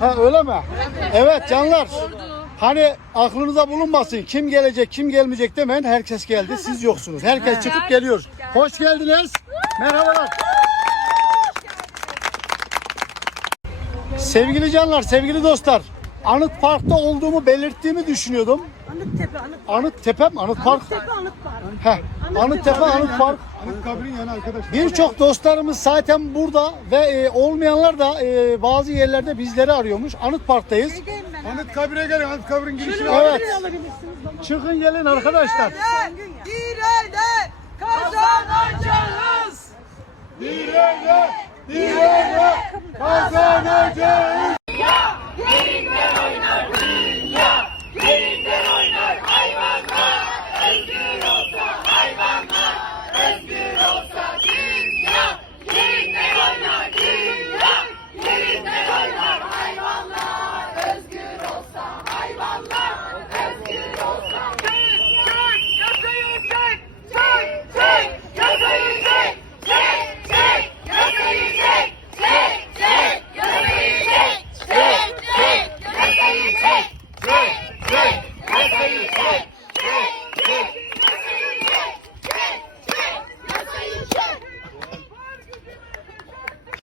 Ha öyle mi? Evet canlar. Hani aklınıza bulunmasın. Kim gelecek, kim gelmeyecek demeyin. Herkes geldi. Siz yoksunuz. Herkes çıkıp geliyor. Hoş geldiniz. Merhabalar. Sevgili canlar, sevgili dostlar. Anıt Park'ta olduğumu belirttiğimi düşünüyordum. Anıttepe, Anıt Anıt Tepe mi? Anıt Park. Tepe, Anıt Park. Heh. Anıt Tepe, Anıt Park. Anıtkabir'in yanı arkadaşlar. Birçok dostlarımız zaten burada ve e, olmayanlar da e, bazı yerlerde bizleri arıyormuş. Anıt Park'tayız. Şeydeyim ben. Anıtkabir'e gelin. Anıtkabir'in girişine. Evet. Çıkın gelin arkadaşlar. Direğe kazanacağız. Direğe, direğe kazanacağız. Hey, hey, hey.